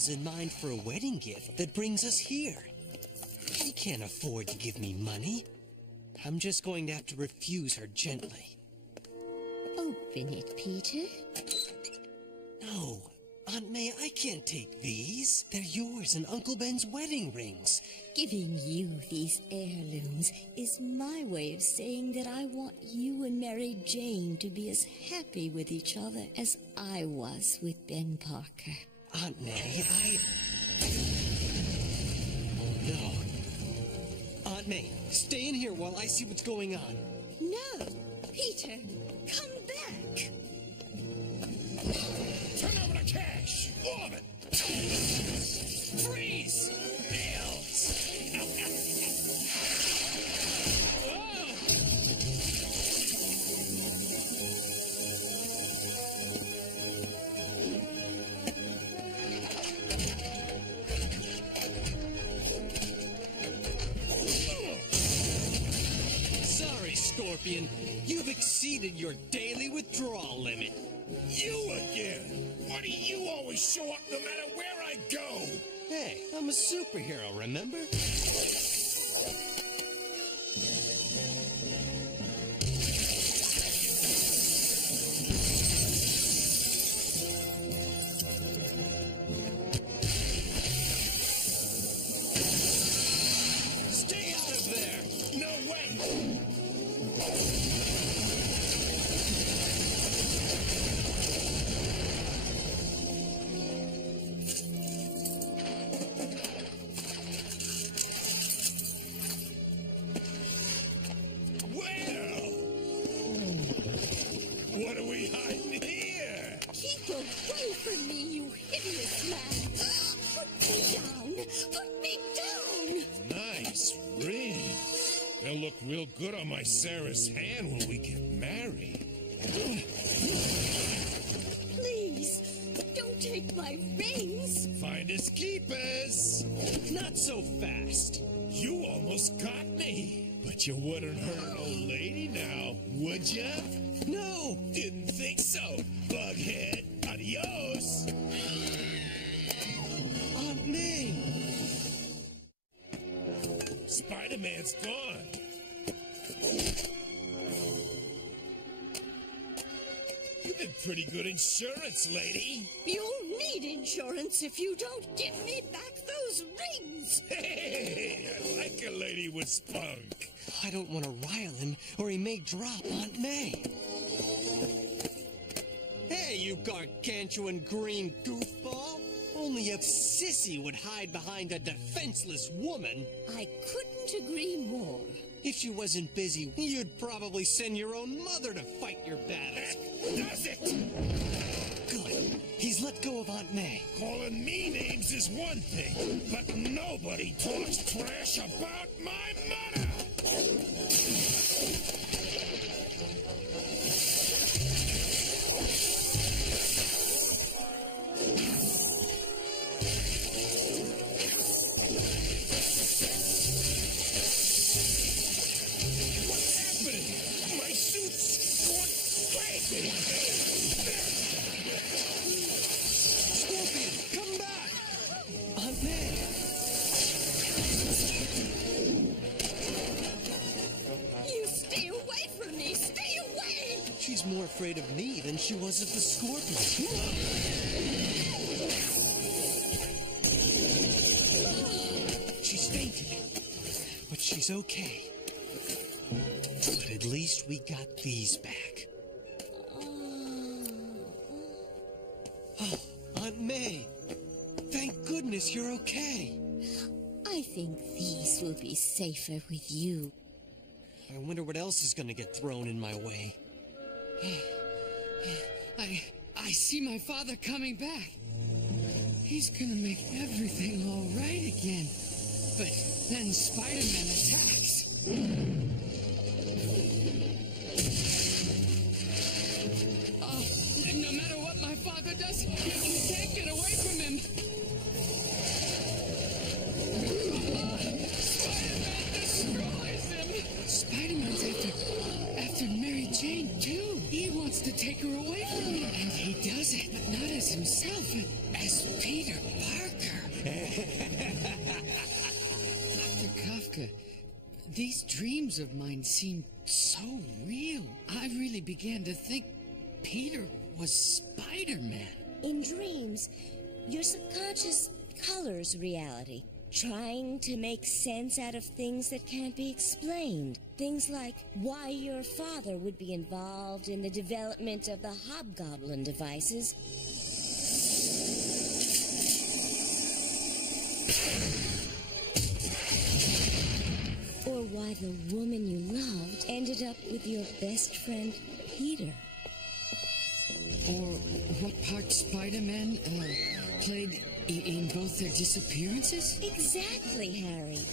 has in mind for a wedding gift that brings us here. He can't afford to give me money. I'm just going to have to refuse her gently. Open it, Peter. No, Aunt May, I can't take these. They're yours and Uncle Ben's wedding rings. Giving you these heirlooms is my way of saying that I want you and Mary Jane to be as happy with each other as I was with Ben Parker. Aunt May, Oh, no. Aunt May, stay in here while I see what's going on. No, Peter, come back. Turn over the cash! All of it! Freeze! Nails! Sorry, Scorpion. You've exceeded your daily withdrawal limit. You again! Why do you always show up no matter where I go? Hey, I'm a superhero, remember? Stay out of there! No way! What are we hiding here? Keep away from me, you hideous man. Put me down. Put me down. Nice ring. They'll look real good on my Sarah's hand when we get married. Please, don't take my rings. Finders keepers. Not so fast. You almost got me. But you wouldn't hurt an old lady now, would ya? No! Didn't think so, bughead. Adios. Aunt May! Spider-Man's gone. You've been pretty good insurance, lady. You'll need insurance if you don't give me back those rings. Hey, I like a lady with spunk. I don't want to rile him, or he may drop Aunt May. Hey, you gargantuan green goofball! Only a sissy would hide behind a defenseless woman. I couldn't agree more. If she wasn't busy, you'd probably send your own mother to fight your battles. Does it? Good. He's let go of Aunt May. Calling me names is one thing, but nobody talks trash about my mother. What's happening? My suit's going crazy. Scorpion, come back! Aunt May! You stay away from me! Stay away! She's more afraid of me than she was of the Scorpion. She's fainted, but she's okay. But at least we got these back. Oh, Aunt May! Thank goodness you're okay. I think these will be safer with you. I wonder what else is gonna get thrown in my way. I see my father coming back. He's gonna make everything all right again. But then Spider-Man attacks. Oh, no matter what my father does, you can't get away from him. Spider-Man destroys him. Spider-Man's after Mary Jane, too. He wants to take her away from him. And he does it, but not as himself, as Peter Parker. Dr. Kafka, these dreams of mine seem so real. I really began to think Peter was Spider-Man. In dreams, your subconscious colors reality, trying to make sense out of things that can't be explained. Things like why your father would be involved in the development of the hobgoblin devices. Or why the woman you loved ended up with your best friend, Peter. Or what part Spider-Man played in both their disappearances? Exactly, Harry.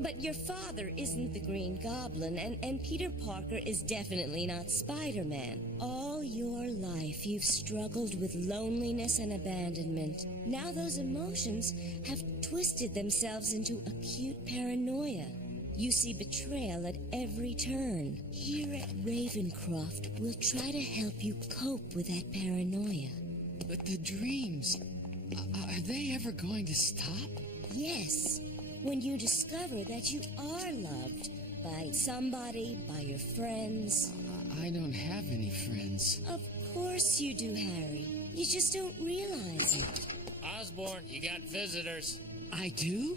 But your father isn't the Green Goblin, and Peter Parker is definitely not Spider-Man. All your life, you've struggled with loneliness and abandonment. Now those emotions have twisted themselves into acute paranoia. You see betrayal at every turn. Here at Ravencroft, we'll try to help you cope with that paranoia. But the dreams, are they ever going to stop? Yes, when you discover that you are loved by somebody, by your friends. I don't have any friends. Of course you do, Harry. You just don't realize it. Osborn, you got visitors. I do?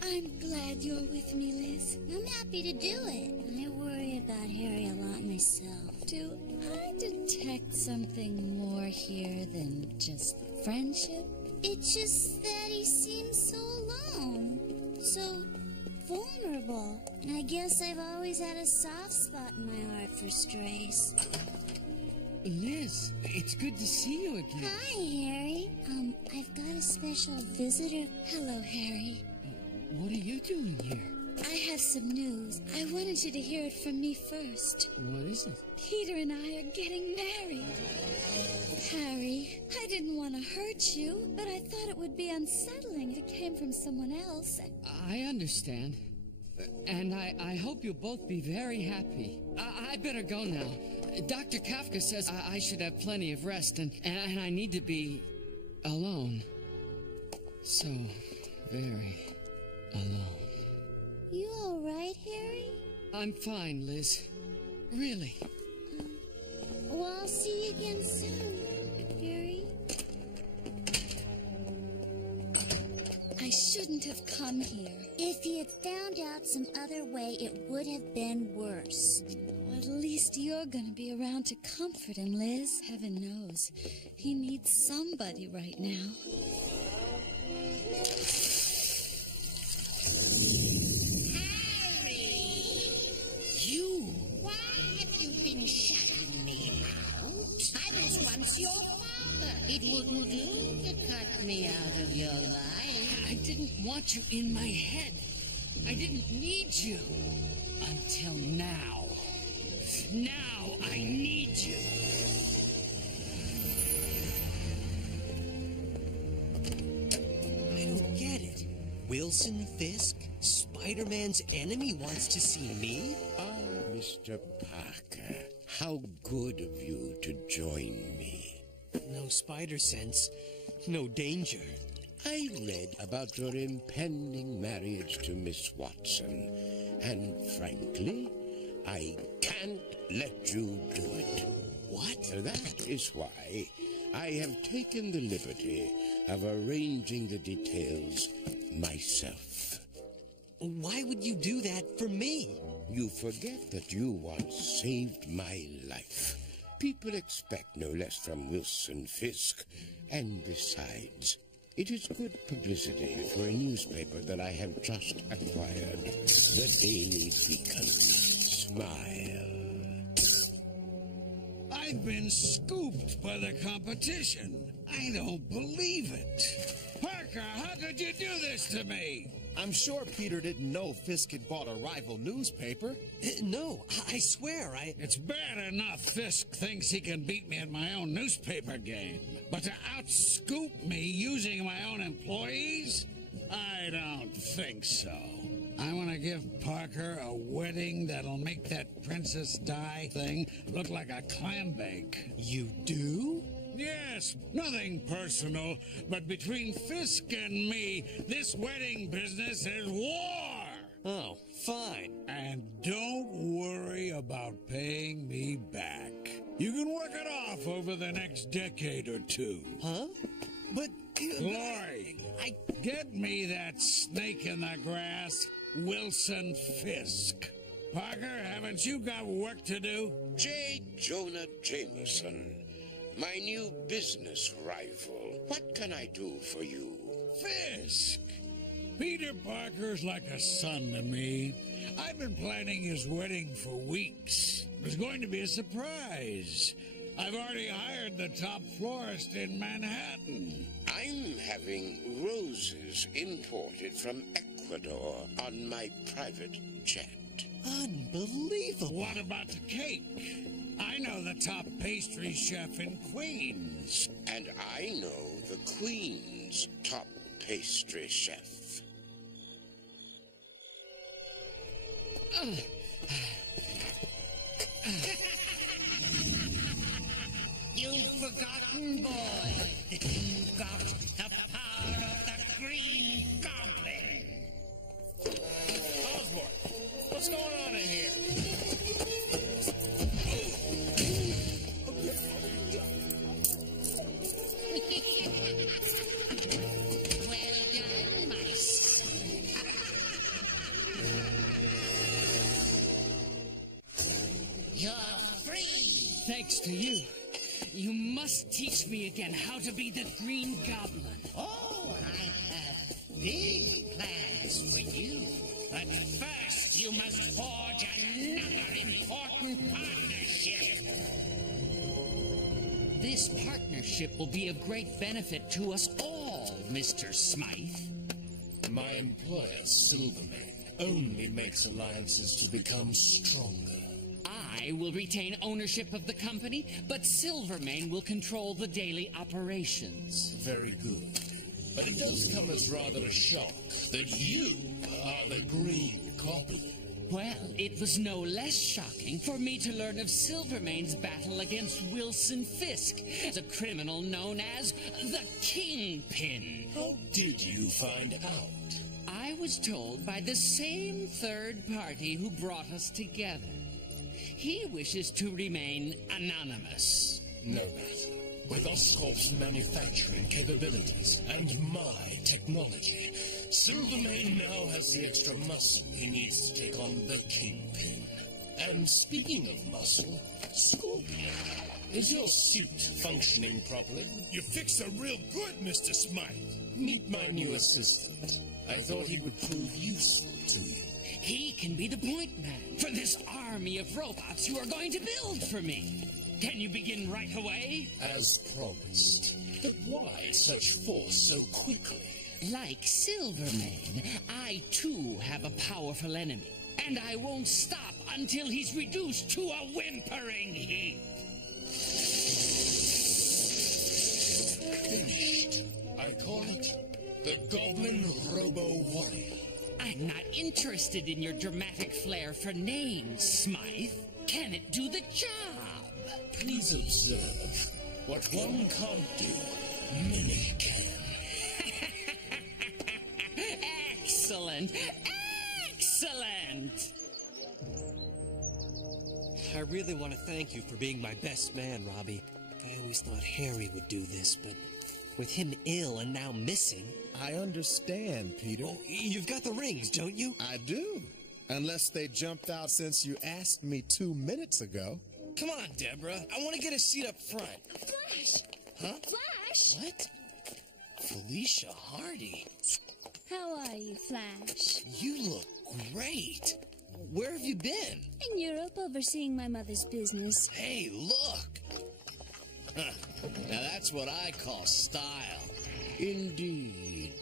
I'm glad you're with me, Liz. I'm happy to do it. I worry about Harry a lot myself. Do I detect something more here than just friendship? It's just that he seems so alone, so vulnerable. I guess I've always had a soft spot in my heart for strays. Liz, it's good to see you again. Hi, Harry. I've got a special visitor. Hello, Harry. What are you doing here? I have some news. I wanted you to hear it from me first. What is it? Peter and I are getting married. Harry, I didn't want to hurt you, but I thought it would be unsettling if it came from someone else. I understand. And I hope you'll both be very happy. I better go now. Dr. Kafka says I should have plenty of rest, and I need to be alone. So very alone. You all right, Harry? I'm fine, Liz. Really. Well, I'll see you again soon, Harry. I shouldn't have come here. If you had found out some other way, it would have been worse. Well, at least you're going to be around to comfort him, Liz. Heaven knows. He needs somebody right now. Why have you been shutting me out? I was once your father. It wouldn't do to cut me out of your life. I didn't want you in my head. I didn't need you. Until now. Now I need you. I don't get it. Wilson Fisk, Spider-Man's enemy, wants to see me? Mr. Parker, how good of you to join me. No spider sense, no danger. I read about your impending marriage to Miss Watson, and frankly, I can't let you do it. What? That is why I have taken the liberty of arranging the details myself. Why would you do that for me? You forget that you once saved my life. People expect no less from Wilson Fisk. And besides, it is good publicity for a newspaper that I have just acquired. The Daily Beacon. Smile. I've been scooped by the competition. I don't believe it. Parker, how could you do this to me? I'm sure Peter didn't know Fisk had bought a rival newspaper. No, I swear, It's bad enough Fisk thinks he can beat me in my own newspaper game. But to outscoop me using my own employees? I don't think so. I want to give Parker a wedding that'll make that Princess Di thing look like a clam bake. You do? Yes, nothing personal, but between Fisk and me, this wedding business is war! Oh, fine. And don't worry about paying me back. You can work it off over the next decade or two. Huh? But... Glory, get me that snake in the grass, Wilson Fisk. Parker, haven't you got work to do? J. Jonah Jameson, my new business rival. What can I do for you? Fisk! Peter Parker's like a son to me. I've been planning his wedding for weeks. It was going to be a surprise. I've already hired the top florist in Manhattan. I'm having roses imported from Ecuador on my private jet. Unbelievable. What about the cake? I know the top pastry chef in Queens. And I know the Queen's top pastry chef. You've forgotten, boy, that you've got the power of the Green Goblin. Osborn, what's going on in here? Well done, my son. You're free. Thanks to you. You must teach me again how to be the Green Goblin. Oh, I have big plans for you. But first, you must forge another important partnership. This partnership will be of great benefit to us all, Mr. Smythe. My employer, Silvermane, only makes alliances to become stronger. I will retain ownership of the company, but Silvermane will control the daily operations. Very good. But it does come as rather a shock that you are the Green Goblin. Well, it was no less shocking for me to learn of Silvermane's battle against Wilson Fisk, the criminal known as the Kingpin. How did you find out? I was told by the same third party who brought us together. He wishes to remain anonymous. No matter. With Oscorp's manufacturing capabilities and my technology, Silvermane now has the extra muscle he needs to take on the Kingpin. And speaking of muscle, Scorpion, is your suit functioning properly? You fixed her real good, Mr. Smythe. Meet my new assistant. I thought he would prove useful to you. He can be the point man for this army of robots you are going to build for me. Can you begin right away? As promised. But why such force so quickly? Like Silvermane, I too have a powerful enemy. And I won't stop until he's reduced to a whimpering heap. Finished. I call it the Goblin Robo-Warrior. I'm not interested in your dramatic flair for names, Smythe. Can it do the job? Please observe. What one can't do, many can. Excellent! Excellent! I really want to thank you for being my best man, Robbie. I always thought Harry would do this, but with him ill and now missing... I understand, Peter. Oh, you've got the rings, don't you? I do. Unless they jumped out since you asked me 2 minutes ago. Come on, Deborah. I want to get a seat up front. Flash! Huh? Flash! What? Felicia Hardy. How are you, Flash? You look great. Where have you been? In Europe, overseeing my mother's business. Hey, look. Huh. Now that's what I call style. Indeed.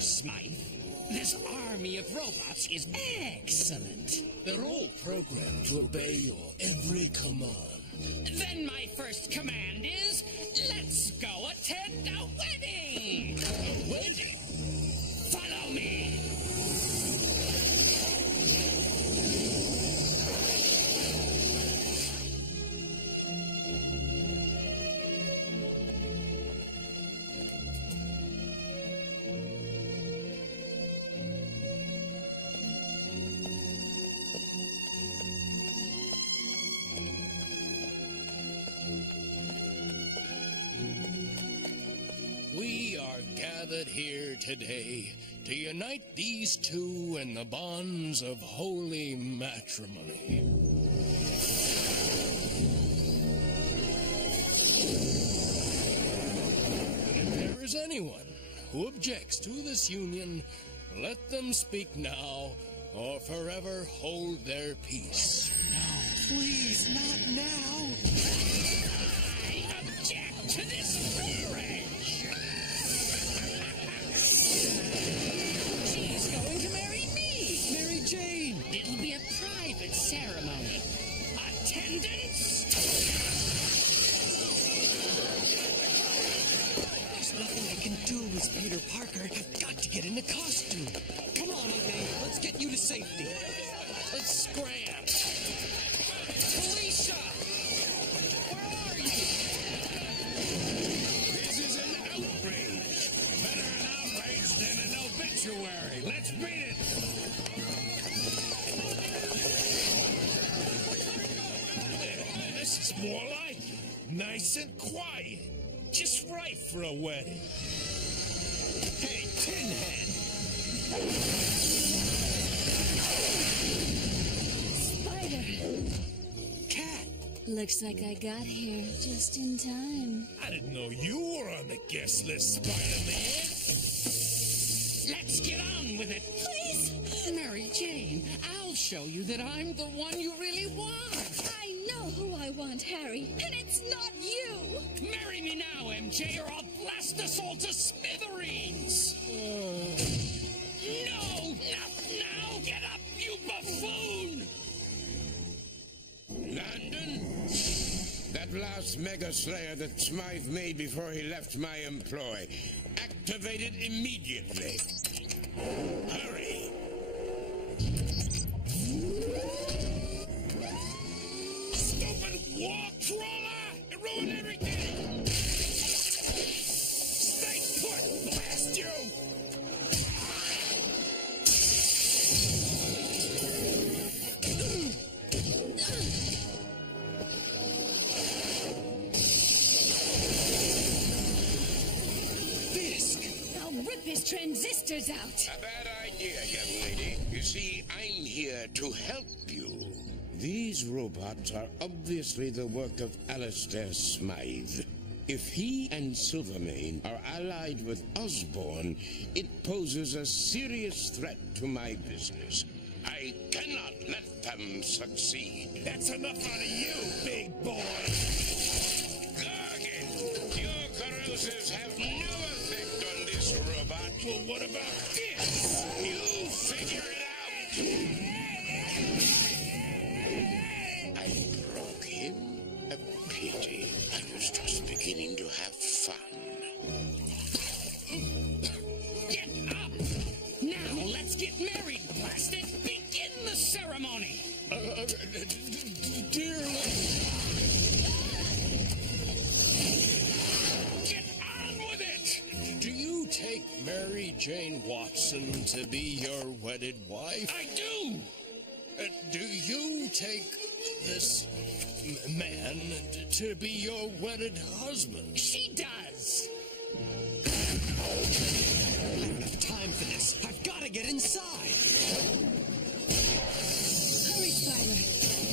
Smythe, this army of robots is excellent. They're all programmed to obey your every command. Then my first command is, let's go attend a wedding! A wedding? gathered here today to unite these two in the bonds of holy matrimony. And if there is anyone who objects to this union, let them speak now or forever hold their peace. No, please, not now. I object to this marriage. She's going to marry me. Mary Jane! It'll be a private ceremony. Attendance? There's nothing I can do as Peter Parker. I've got to get in a costume. Come on, Aunt May. Let's get you to safety. Let's scram. Felicia! Where are you? This is an outrage. Better an outrage than an obituary. Let's beat it. This is more like it. Nice and quiet. Just right for a wedding. Hey, Tinhead. Spider. Cat. Looks like I got here just in time. I didn't know you were on the guest list, Spider-Man. Let's get on with it. Please! Mary Jane, I'll show you that I'm the one you really want. I know who I want, Harry, and it's not you! Marry me now, MJ, or I'll blast us all to smithereens. No, not now. Get up, you buffoon. London? That last Mega Slayer that Smythe made before he left my employ. Activated immediately. Hurry! Stupid wall crawler! It ruined everything! Stay put, blast you! I'll rip his transistors out! A bad idea, young lady. You see, I'm here to help you. These robots are obviously the work of Alistair Smythe. If he and Silvermane are allied with Osborn, it poses a serious threat to my business. I cannot let them succeed. That's enough out of you, big boy! Gargan, your corrosives have no effect on this robot. Well, what about this? You figure it out! I broke him? A pity. I was just beginning to have fun. Get up. Now let's get married, blast it. Begin the ceremony. Dearly. Get on with it. Do you take Mary Jane Watson to be your wedded wife? I do. Do you take this man to be your wedded husband? She does. I don't have time for this. I've got to get inside. Hurry, Spider.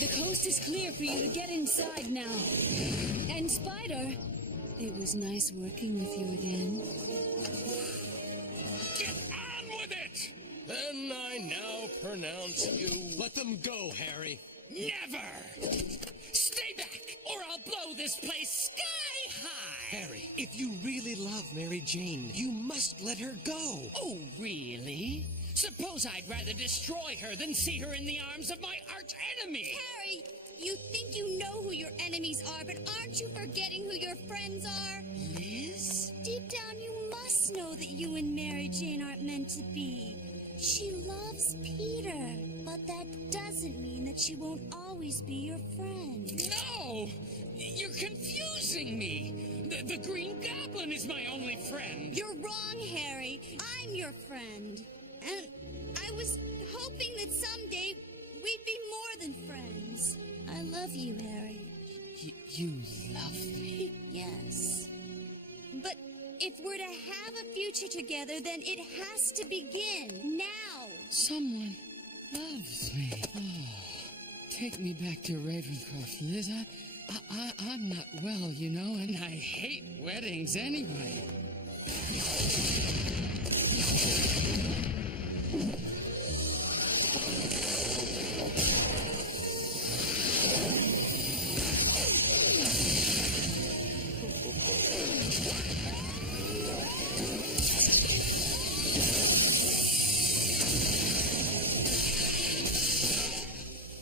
The coast is clear for you to get inside now. And Spider, it was nice working with you again. Get on with it. Then I now pronounce you... Let them go, Harry. Never. Stay back, or I'll blow this place sky high. Harry, if you really love Mary Jane, you must let her go. Oh, really? Suppose I'd rather destroy her than see her in the arms of my arch enemy. Harry, you think you know who your enemies are, but aren't you forgetting who your friends are? Liz? Deep down, you must know that you and Mary Jane aren't meant to be. She loves Peter, but that doesn't mean that she won't always be your friend. No! You're confusing me. The Green Goblin is my only friend. You're wrong, Harry. I'm your friend. And I was hoping that someday we'd be more than friends. I love you, Harry. You love me? Yes. But If we're to have a future together, then it has to begin now. Someone loves me. Oh, take me back to Ravencroft, Liz. I'm not well, you know, and I hate weddings anyway.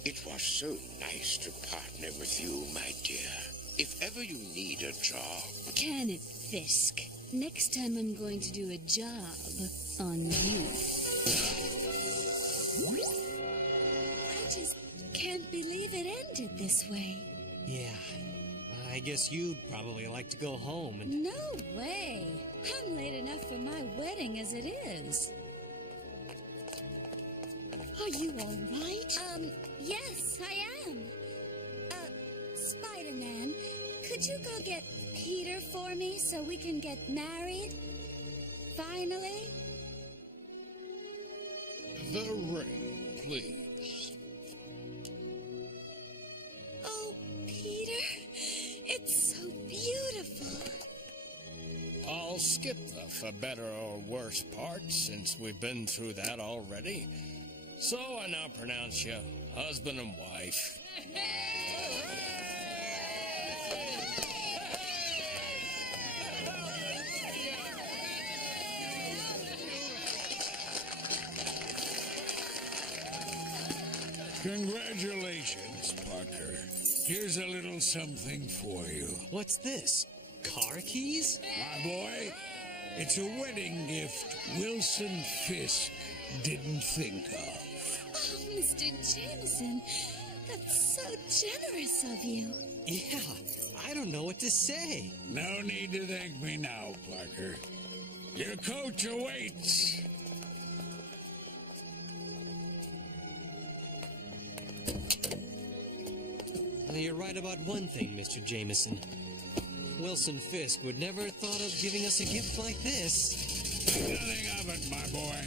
It was so nice to partner with you, my dear. If ever you need a job... Can it, Fisk? Next time I'm going to do a job on you. I just can't believe it ended this way. Yeah. I guess you'd probably like to go home and... No way. I'm late enough for my wedding as it is. Are you all right? Yes, I am. Spider-Man, could you go get Peter for me so we can get married? Finally? The ring, please. Oh, Peter, it's so beautiful. I'll skip the for better or worse part since we've been through that already. So I now pronounce you husband and wife. Congratulations, Parker. Here's a little something for you. What's this? Car keys? My boy, it's a wedding gift Wilson Fisk didn't think of. Oh, Mr. Jameson, that's so generous of you. Yeah, I don't know what to say. No need to thank me now, Parker. Your coach awaits. Well, you're right about one thing, Mr. Jameson. Wilson Fisk would never have thought of giving us a gift like this. Nothing of it, my boy.